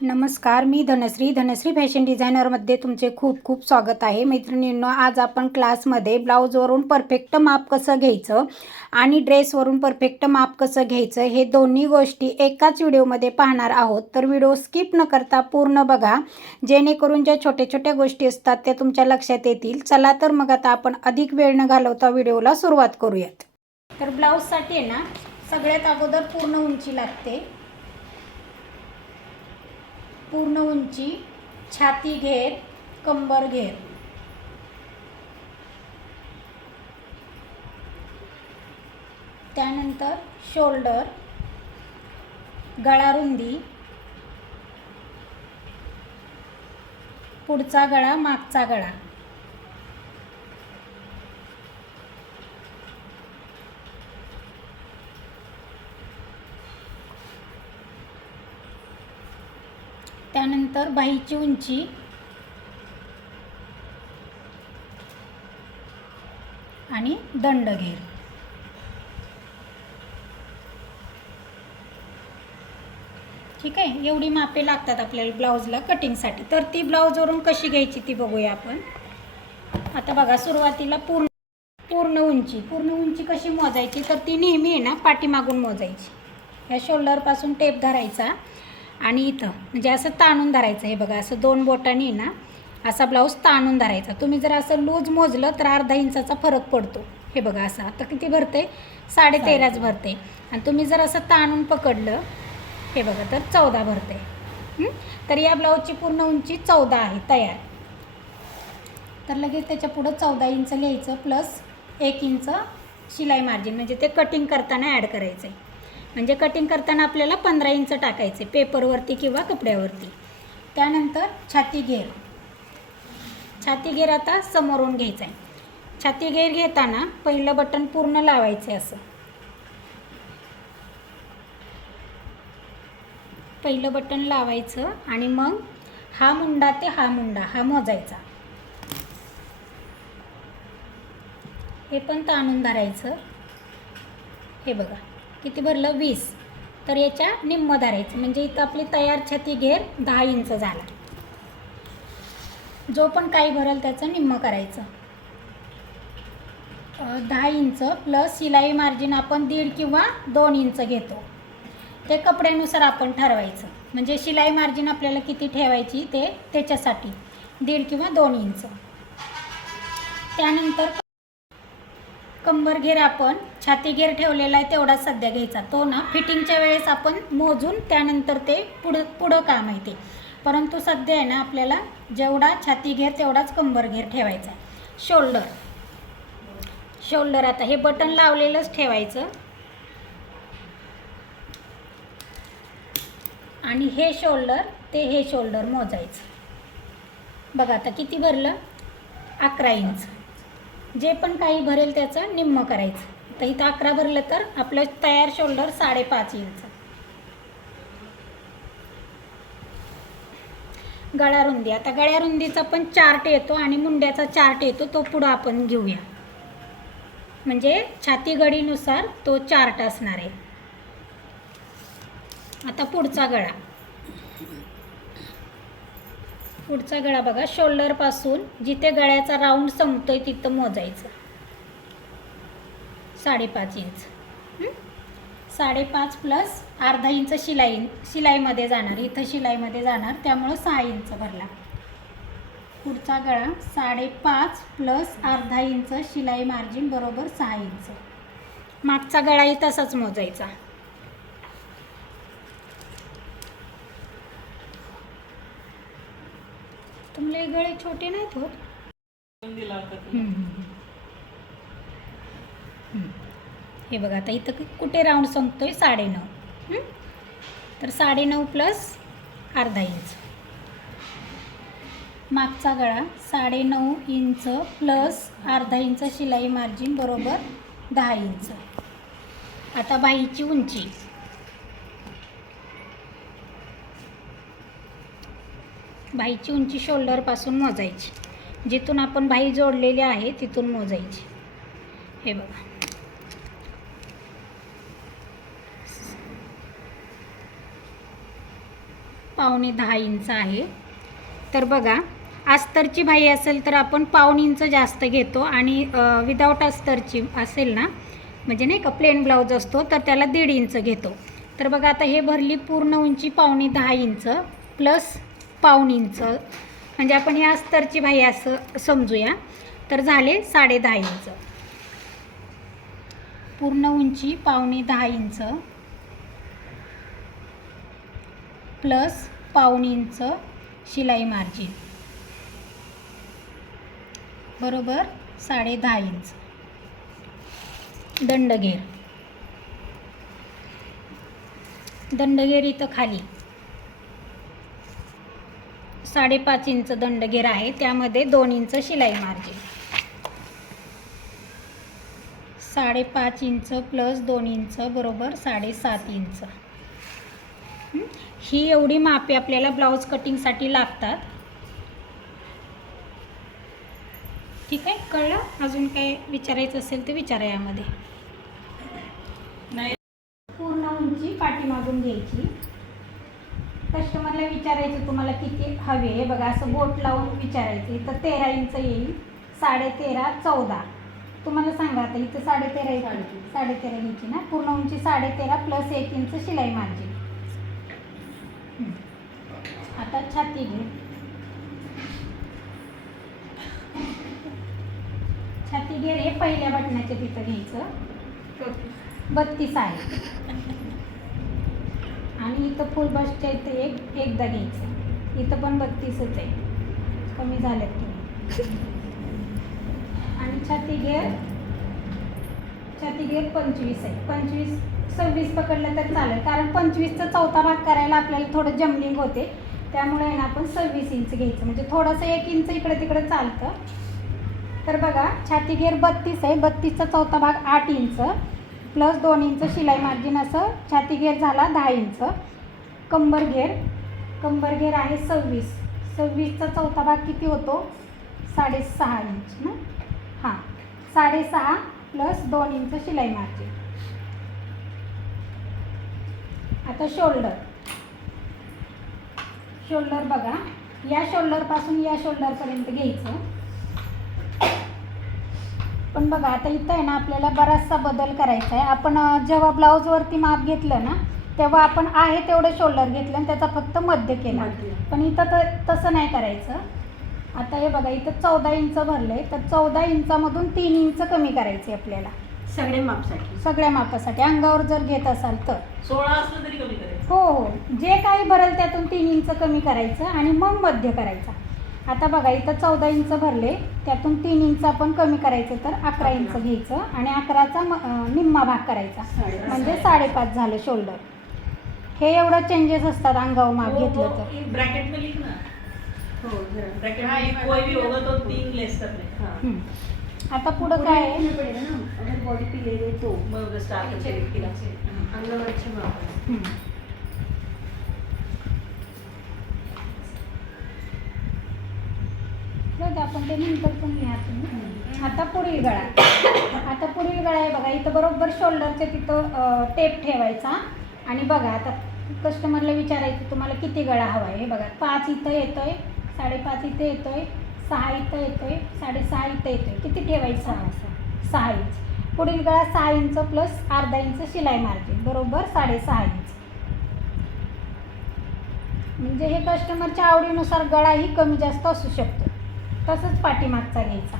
नमस्कार मी धनश्री. धनश्री फॅशन डिझायनरमध्ये तुमचे खूप खूप स्वागत आहे. मैत्रिणींनो आज आपण क्लासमध्ये ब्लाऊजवरून परफेक्ट माप कसं घ्यायचं आणि ड्रेसवरून परफेक्ट माप कसं घ्यायचं हे दोन्ही गोष्टी एकाच व्हिडिओमध्ये पाहणार आहोत. तर व्हिडिओ स्किप न करता पूर्ण बघा. जेणेकरून ज्या छोट्या छोट्या गोष्टी असतात त्या तुमच्या लक्षात येतील. चला तर मग आता आपण अधिक वेळ न घालवता व्हिडिओला सुरुवात करूयात. तर ब्लाऊजसाठी ना सगळ्यात अगोदर पूर्ण उंची लागते. पूर्ण उंची छाती घेर कंबर घेर. त्यानंतर शोल्डर गळा रुंदी. पुढचा गळा मागचा गळा. त्यानंतर बाईची उंची. आणि दंडघेर ठीक आहे? एवढी मापे लागतात आपल्याला ब्लाऊजला कटिंगसाठी. तर ती ब्लाऊजवरून कशी घ्यायची ती बघूया आपण. आता बघा सुरुवातीला पूर्ण पूर्ण उंची. पूर्ण उंची कशी मोजायची? तर ती नेहमी आहे ना पाठीमागून मोजायची. या शोल्डरपासून टेप धरायचा. आणि इथं. म्हणजे असं ताणून धरायचं हे बघा असं दोन बोटांनी ना असा ब्लाऊज ताणून धरायचा. तुम्ही जर असं लूज मोजलं तर अर्धा इंचाचा फरक पडतो. हे बघा असं आता किती भरते साडे तेराच भरते आणि तुम्ही जर असं ताणून पकडलं हे बघा तर चौदा भरते तर या ब्लाऊजची पूर्ण उंची चौदा आहे तयार. तर लगेच त्याच्या पुढं चौदा इंच लिहायचं प्लस एक इंच शिलाई मार्जिन म्हणजे ते कटिंग करताना ॲड करायचं आहे म्हणजे कटिंग करताना आपल्याला पंधरा इंच टाकायचे पेपरवरती किंवा कपड्यावरती. त्यानंतर छाती घेर. छाती घेर आता समोरून घ्यायचं आहे छाती घेर घेताना पहिलं बटन पूर्ण लावायचे असं. पहिलं बटन लावायचं आणि मग हा मुंडा ते हा मुंडा हा मोजायचा. हे पण ताणून धरायचं. हे बघा. किती भरलं? वीस. तर याच्या निम्म धरायचं म्हणजे इथं आपली तयार छती घेर दहा इंच झाला. जो पण काही भरल त्याचं निम्म करायचं. दहा इंच प्लस शिलाई मार्जिन आपण दीड किंवा दोन इंच घेतो. ते कपड्यानुसार आपण ठरवायचं. म्हणजे शिलाई मार्जिन आपल्याला किती ठेवायची ते त्याच्यासाठी दीड किंवा दोन इंच. त्यानंतर कंबर घेर आपण छाती घेर ठेवलेला आहे तेवढाच सध्या घ्यायचा. तो ना फिटिंगच्या वेळेस आपण मोजून त्यानंतर ते पुढं पुढं काम आहे ते. परंतु सध्या आहे ना आपल्याला जेवढा छाती घेर तेवढाच कंबर घेर ठेवायचा शोल्डर. शोल्डर आता हे बटन लावलेलंच ठेवायचं. आणि हे शोल्डर ते हे शोल्डर मोजायचं. बघा आता किती भरलं? अकरा इंच. जे पण काही भरेल त्याचं निम्म करायचं. तर इथं अकरा भरलं तर आपलं तयार शोल्डर साडेपाच इंच गळ्या रुंदी. आता गळ्या रुंदीचा पण चार्ट येतो आणि मुंड्याचा चार्ट येतो तो पुढं आपण घेऊया. म्हणजे छाती गडीनुसार तो चार्ट असणार आहे. आता पुढचा गळा. पुढचा गळा बघा शोल्डरपासून जिथे गळ्याचा राऊंड संपतोय तिथं मोजायचं. साडेपाच इंच साडेपाच प्लस अर्धा इंच शिलाई शिलाईमध्ये जाणार इथं शिलाईमध्ये जाणार त्यामुळं सहा इंच भरला. पुढचा गळा साडेपाच प्लस अर्धा इंच शिलाई मार्जिन बरोबर सहा इंच मागचा गळाही तसाच मोजायचा. तुमले गळे छोटे नाहीत होत. हे बघा आता इथं कुठे राऊंड संपतोय? साडेनऊ. हम्म? तर साडेनऊ प्लस अर्धा इंच. मागचा गळा साडेनऊ इंच प्लस अर्धा इंच शिलाई मार्जिन बरोबर दहा इंच. आता बाईची उंची. भाईची उंची शोल्डरपासून मोजायची. जिथून आपण भाई जोडलेली आहे तिथून मोजायची. हे बघा. पावणे दहा इंच आहे. तर बघा अस्तरची भाई असेल तर आपण पाऊण इंच जास्त घेतो आणि विदाऊट अस्तरची असेल ना म्हणजे नाही का प्लेन ब्लाऊज असतो तर त्याला दीड इंच घेतो. तर बघा आता हे भरली पूर्ण उंची पावणे दहा इंच प्लस पाऊण इंच. म्हणजे आपण या अस्तरची भाई असं समजूया. तर झाले साडे दहा इंच. पूर्ण उंची पावणे दहा इंच. प्लस पाऊण इंच शिलाई मार्जिन. बरोबर साडे दहा इंच. दंडगेर दंडगेर इथं खाली. साडेपाच इंच दंडगेर आहे. त्यामध्ये दोन इंच शिलाई मार्जिन. साडेपाच इंच प्लस दोन इंच बरोबर साडेसात इंच. ही? एवढी मापे आपल्याला ब्लाऊज कटिंगसाठी लागतात. ठीक आहे? कळलं? अजून काय विचारायचं असेल तर विचारा यामध्ये. नाही. पूर्ण उंची पाठीमागून घ्यायची. कस्टमरला विचारायचं तुम्हाला किती हवे आहे? बघा असं बोट लावून विचारायचं. तर तेरा इंच येईल. साडे तेरा चौदा. तुम्हाला सांगा आता इथं साडे तेरा येईल साडेतेरा. साडे तेरा घ्यायची ना? पूर्ण उंची साडे तेरा प्लस एक इंच शिलाई मार्जिन. आता छाती घे. छाती घेर हे पहिल्या बटनाच्या तिथं घ्यायचं. बत्तीस आहे. आणि इथं फुल बसच्या इथे एक एकदा घ्यायचं. इथं पण बत्तीसच आहे. कमी झाल्यात तुम्ही. आणि छाती घेर. छाती घेर पंचवीस आहे. पंचवीस सव्वीस पकडलं तर चालेल. कारण पंचवीसचा चौथा भाग करायला आपल्याला थोडं जमलिंग होते. त्यामुळे आहे ना आपण सव्वीस इंच घ्यायचं. म्हणजे थोडंसं एक इंच इकडं तिकडं चालतं. तर बघा छाती घेर बत्तीस आहे. बत्तीसचा चौथा भाग आठ इंच प्लस दोन इंच शिलाई मार्जिन असं छाती घेर झाला दहा इंच. कंबर घेर. कंबर घेर आहे सव्वीस. सव्वीसचा चौथा भाग किती होतो? साडेसहा इंच ना? हां. साडेसहा प्लस दोन इंच शिलाई मार्जिन. आता शोल्डर. शोल्डर बघा. या शोल्डरपासून या शोल्डरपर्यंत घ्यायचं. पण बघा आता इथं आहे ना आपल्याला बराचसा बदल करायचा आहे. आपण जेव्हा ब्लाऊजवरती माप घेतलं ना तेव्हा आपण आहे तेवढं शोल्डर घेतलं आणि त्याचा फक्त मध्य केला. पण इथं तर तसं नाही करायचं. आता हे बघा इथं चौदा इंच भरलंय. तर चौदा इंचामधून तीन इंच कमी करायचे आपल्याला. सगळे मापसाठी. सगळ्या मापासाठी. अंगावर जर घेत असाल तर. सोळा असलं तरी कमी करायचं. हो हो. जे काही भरेल त्यातून तीन इंच कमी करायचं आणि मग मध्य करायचा. आता बघा इथं चौदा इंच भरले. त्यातून तीन इंच आपण कमी करायचं तर अकरा इंच घ्यायचं आणि अकराचा निम्मा भाग करायचा. म्हणजे साडेपाच झालं शोल्डर हे एवढं चेंजेस असतात अंगावर माप हो, घेतलं तर. ब्रॅकेट में लिख ना. हो ब्रॅकेट में कोई भी होगा तो तीन लेस कर ले हाँ. हं. आता पुढं काय आहे? अगर बॉडी पे ले गए तो. मग स्टार्ट करते केला. अंगावरचे माप हं. दे, आपण ते नंतर पण लिहा तुम्ही. आता पुढील गळा. आता पुढील गळा आहे बघा इथं बरोबर शोल्डरच्या तिथं टेप ठेवायचा. आणि बघा आता कस्टमरला विचारायचं तुम्हाला किती गळा हवा आहे? हे बघा पाच इथं येतोय साडेपाच इथं येतोय सहा इथं येतोय साडेसहा इथं येतोय. किती ठेवायचा? सहा इंच पुढील गळा सहा इंच प्लस अर्धा इंच शिलाई मार्जिन बरोबर साडेसहा इंच म्हणजे हे कस्टमरच्या आवडीनुसार गळाही कमी जास्त असू शकतो. तसंच पाठीमागचा घ्यायचा.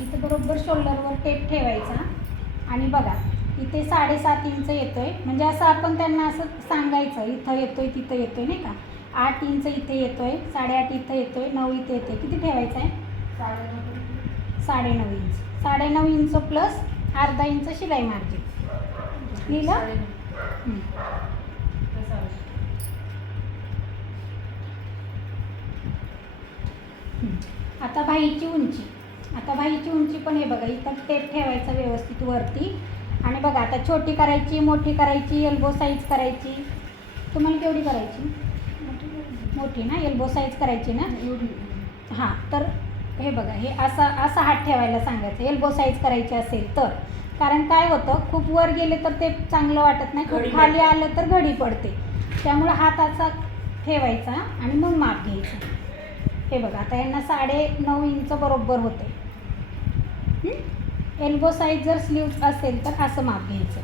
इथे बरोबर शोल्डरवर टेप ठेवायचा. आणि बघा इथे साडेसात इंच येतोय. म्हणजे असं आपण त्यांना असं सांगायचं इथं येतोय तिथं येतोय नाही का? आठ इंच इथे येतोय साडेआठ इथं येतोय नऊ इथे येतोय. किती ठेवायचं आहे? साडेनऊ इंच साडेनऊ इंच प्लस अर्धा इंच शिलाई मार्जिन. लिहिलं हं. हं. आता बाईची उंची. आता बाईची उंची पण हे बघा इथं टेप ठेवायचा व्यवस्थित वरती. आणि बघा आता छोटी करायची मोठी करायची एल्बो साईज करायची. तुम्हाला केवढी करायची? मोठी ना? एल्बो साईज करायची ना? हां तर हे बघा हे असा असा हात ठेवायला सांगायचं. एल्बो साईज करायची असेल तर. कारण काय होतं खूप वर गेले तर ते चांगलं वाटत नाही. खूप खाली. आलं तर घडी पडते. त्यामुळं हात असा ठेवायचा आणि मग माप घ्यायचं. हे बघा आता यांना साडे नऊ इंच बरोबर होते. एल्बो साईज जर स्लीव्ज असेल तर असं माप घ्यायचं.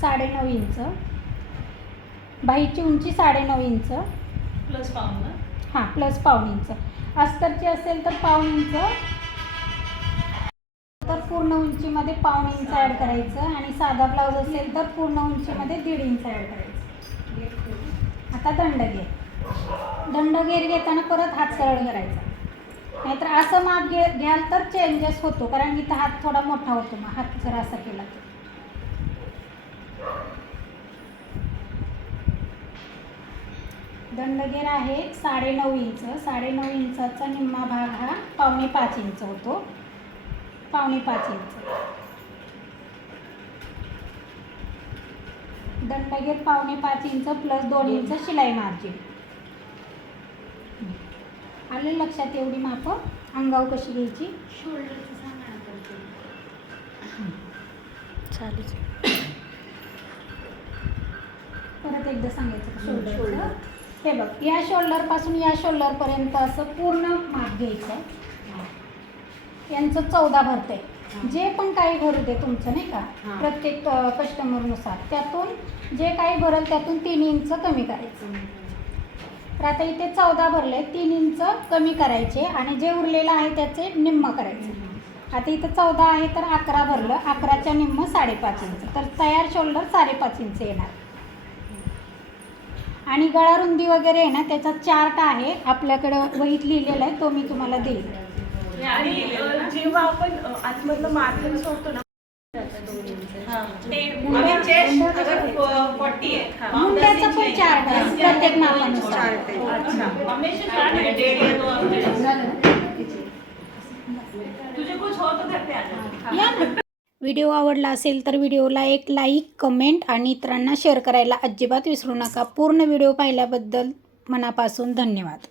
साडे नऊ इंच. बाहीची उंची साडे नऊ इंच. प्लस पाऊन हां प्लस पाऊण इंच. अस्तरची असेल तर पाऊण इंच. तर पूर्ण उंचीमध्ये पाऊण इंच ॲड करायचं आणि साधा ब्लाऊज असेल तर पूर्ण उंचीमध्ये दीड इंच ॲड करायचं. आता दंडगेर दंडगेर घेताना परत हात सरळ करायचा. नाहीतर असं माप घे घ्याल तर चेंजेस होतो कारण इथं हात थोडा मोठा होतो मग हात जर असा केला तर. दंडगेर आहे साडे नऊ इंच. साडे नऊ इंचाचा निम्मा भाग हा पावणे पाच इंच होतो. पावणे पाच इंच. दंडगेर पावणे पाच इंच प्लस दोन इंच शिलाई मार्जिन. आलं लक्षात एवढी मापं अंगाव कशी घ्यायची? शोल्डरचं सांगा चालेल. परत एकदा सांगायचं. शोल्डरचं? हे बघ या शोल्डरपासून या शोल्डरपर्यंत असं पूर्ण माप घ्यायचं यांचं चौदा भरते. जे पण काही भरू दे तुमचं नाही का. प्रत्येक कस्टमरनुसार त्यातून जे काही भरेल त्यातून तीन इंच कमी करायचं. तर आता इथे चौदा भरले तीन इंच कमी करायचे आणि जे उरलेलं आहे त्याचे निम्म करायचे. आता इथं चौदा आहे तर अकरा भरलं अकराच्या निम्म साडेपाच इंच. तर तयार शोल्डर साडेपाच इंच येणार. आणि गळा रुंदी वगैरे आहे ना त्याचा चार्ट आहे. आपल्याकडं वहीत लिहिलेला आहे तो मी तुम्हाला देईल. आणि जेव्हा आपण आतमधलं मार्जिन सोडतो ना ते आम्ही चेस्ट अगर पट्टी आहे मुंड्याचा पण चार्ट आहे. प्रत्येक मापानुसार अच्छा. हमेशा चार्ट डेढ़ या दो हफ्ते तुझे कुछ तो घर पे आ जा या ना. व्हिडिओ आवडला असेल तर व्हिडिओला एक लाईक कमेंट आणि इतरांना शेअर करायला अजिबात विसरू नका. पूर्ण व्हिडिओ पाहिल्याबद्दल मनापासून धन्यवाद.